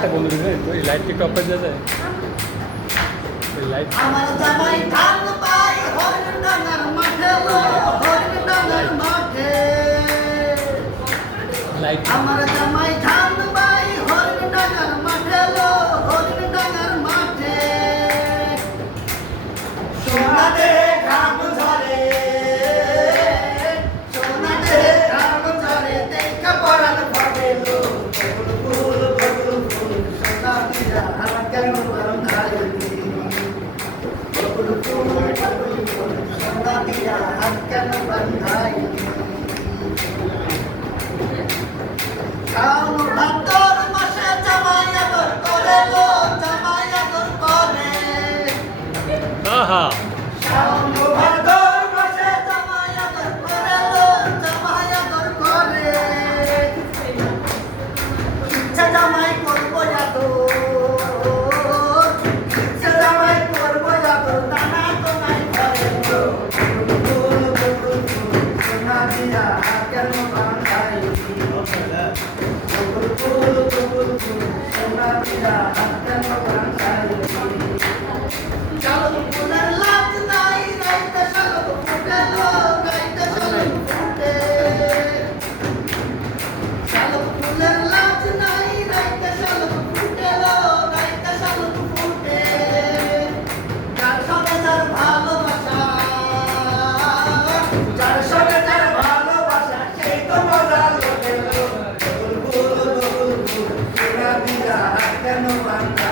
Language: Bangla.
লাইটটা বন্ধ করে তো এই লাইটটা একটু অফ করে দেওয়া যায় এই লাইট আমার জামাই ধান পাই হরিণ ডাঙ্গার মাঠে লো হরিণ ডাঙ্গার মাঠে লাইট আমার জামাই ধান পাই হরিণ ডাঙ্গার মাঠে লো হরিণ ডাঙ্গার মাঠে সোনা দে ঘাম ঝরে সোনা দে ঘাম ঝরে দেখা পড়ান ভাবে লো ফুল ফুল ফুল সোনা দিয়া হাত কেন গরম খাই সোনা দিয়া হাত কেন বান্ধাই শাওন ভাদর মাসে জামাই আদর করে লো জামাই আদর করে আহা শাওন ভাদর মাসে জামাই আদর করে লো জামাই আদর করে ইচ্ছা জামাই করবো আদর ইচ্ছা জামাই করবো আদর নানা তোমায় ঘরে লো সোনা দিয়া হাত কেন বান্ধাই সোনা দিয়া হাত কেন বান্ধাই শালক ফুলের লাজ নাই রাইতে শালক ফুটে লো গাইতে শালক ফুটে শালক ফুলের লাজ নাই রাইতে শালক ফুটে লো গাইতে শালক ফুটে যার সঙ্গে যার ভালোবাসা যার সঙ্গে যার ভালোবাসা সেই তো মজা লোকে লো সোনা দিয়া হাত কেন বান্ধা